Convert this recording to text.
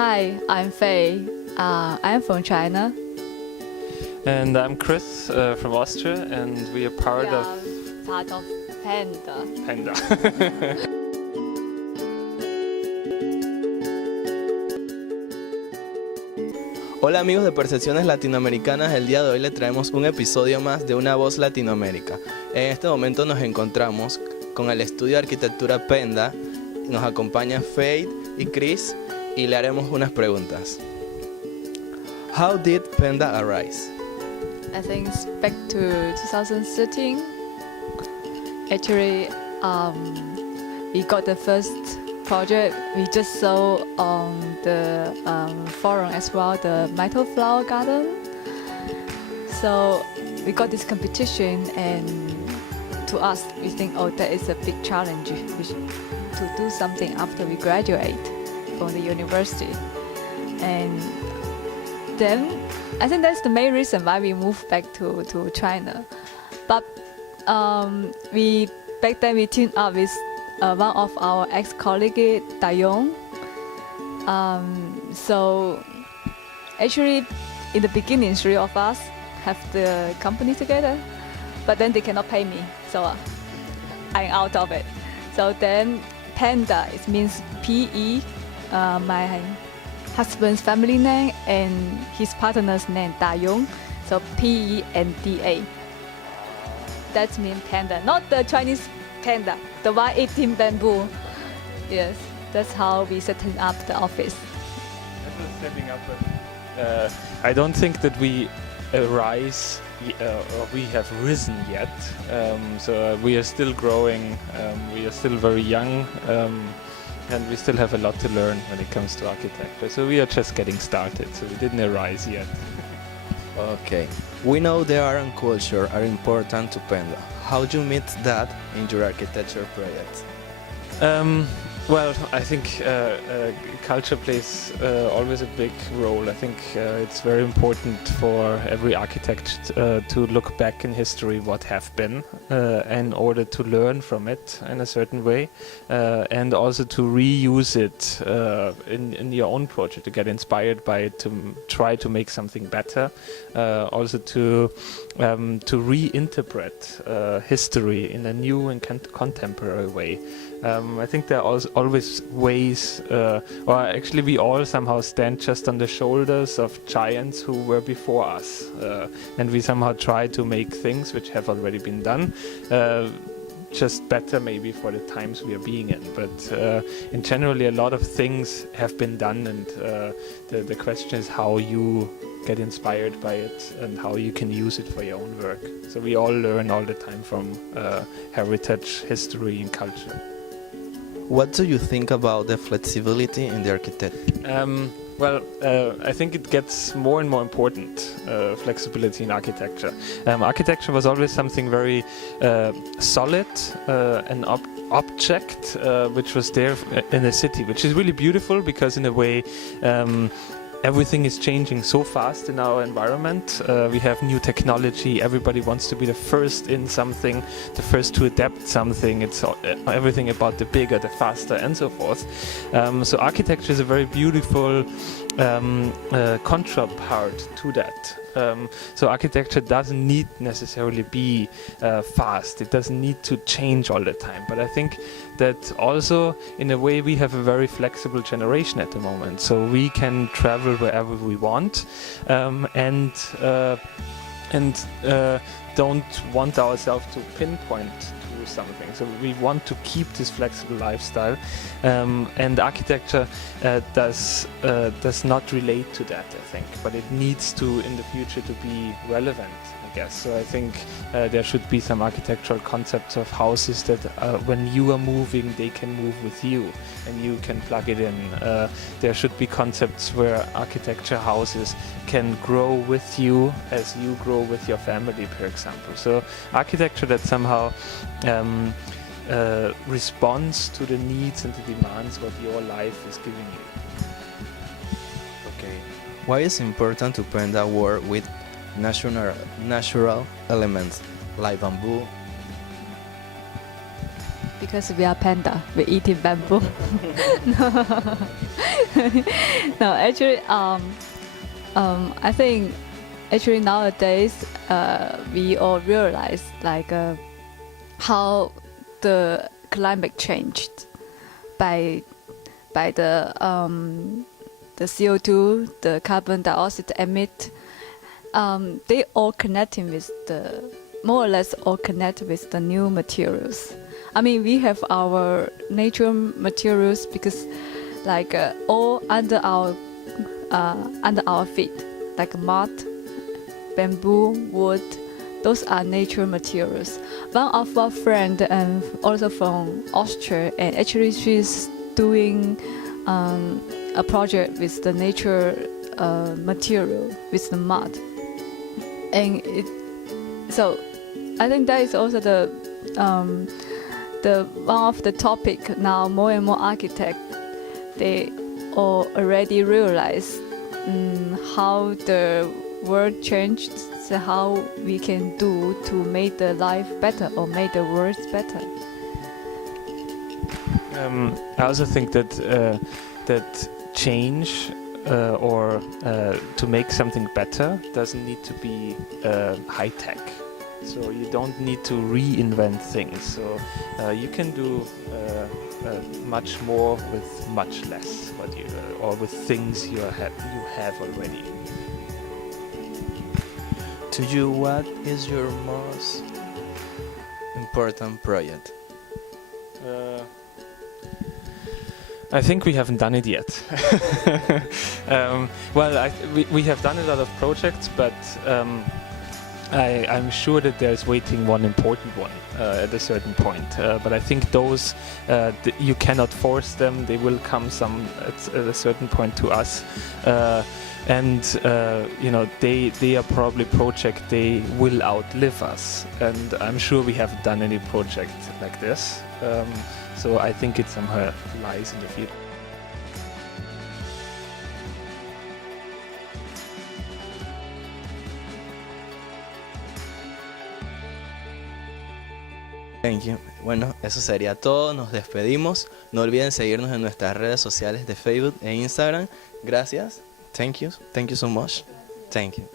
Hi, I'm Fei. I'm from China. And I'm Chris from Austria, and we are part of PENDA. PENDA. Hola amigos de Percepciones Latinoamericanas, el día de hoy le traemos un episodio más de Una Voz Latinoamérica. En este momento nos encontramos con el estudio de Arquitectura PENDA, nos acompañan Fei y Chris y le haremos unas preguntas. How did PENDA arise? I think it's back to 2013. Actually, we got the first project. We just saw on the forum as well, the metal flower garden. So we got this competition, and to us, we think, oh, that is a big challenge. We should to do something after we graduate from the university. And then I think that's the main reason why we moved back to China. But back then we teamed up with one of our ex-colleagues, Dayong. So actually, in the beginning, three of us have the company together, but then they cannot pay me, so I'm out of it. So then PENDA, it means P-E, my husband's family name, and his partner's name, Dayong, so P-E-N-D-A. That means PENDA, not the Chinese panda, the one eating bamboo. Yes, that's how we setting up the office. Setting up I don't think that we rise or we have risen yet. So we are still growing, we are still very young, and we still have a lot to learn when it comes to architecture. So we are just getting started, so we didn't arise yet. Okay, we know the art and culture are important to PENDA. How do you meet that in your architecture projects? Well, I think culture plays always a big role. I think it's very important for every architect to look back in history what have been in order to learn from it in a certain way, and also to reuse it in your own project, to get inspired by it, to try to make something better, also to reinterpret history in a new and contemporary way. I think there are always ways, or actually we all somehow stand just on the shoulders of giants who were before us, and we somehow try to make things which have already been done just better maybe for the times we are being in. But in generally a lot of things have been done, and the question is how you get inspired by it and how you can use it for your own work. So we all learn all the time from heritage, history and culture. What do you think about the flexibility in the architecture? Well, I think it gets more and more important, flexibility in architecture. Architecture was always something very solid, an object which was there in the city, which is really beautiful because in a way everything is changing so fast in our environment. We have new technology. Everybody wants to be the first in something, the first to adapt something. It's everything about the bigger, the faster, and so forth. So architecture is a very beautiful contrapart to that. So architecture doesn't need necessarily be fast. It doesn't need to change all the time. But I think that also, in a way, we have a very flexible generation at the moment. So we can travel wherever we want, and don't want ourselves to pinpoint to something. So we want to keep this flexible lifestyle, and architecture does not relate to that, I think, but it needs to in the future to be relevant, I guess. So I think there should be some architectural concepts of houses that when you are moving, they can move with you and you can plug it in. There should be concepts where architecture houses can grow with you as you grow with your family, for example. So architecture that somehow responds to the needs and the demands what your life is giving you. Okay. Why is it important to PENDA work with natural elements like bamboo? Because we are panda, we eating bamboo. No, actually, I think actually nowadays we all realize like how the climate changed by the CO2, the carbon dioxide emit. They all connecting with the more or less all connect with the new materials. I mean, we have our natural materials because like all under our feet, like mud, bamboo, wood. Those are natural materials. One of our friend and also from Austria, and actually she's doing a project with the nature material, with the mud, and so I think that is also the one of the topic now. More and more architects, they all already realize how the world changed, so how we can do to make the life better or make the world better. I also think that that change or to make something better doesn't need to be high tech. So you don't need to reinvent things. So you can do much more with much less, or with things you have already. To you, what is your most important project? I think we haven't done it yet. Well, we have done a lot of projects, but I'm sure that there's waiting one important one at a certain point. But I think those you cannot force them; they will come at a certain point to us. And they are probably project they will outlive us, and I'm sure we haven't done any project like this. So I think it somehow lies in the future. Thank you. Bueno, eso sería todo. Nos despedimos. No olviden seguirnos en nuestras redes sociales de Facebook e Instagram. Gracias. Thank you. Thank you so much. Thank you.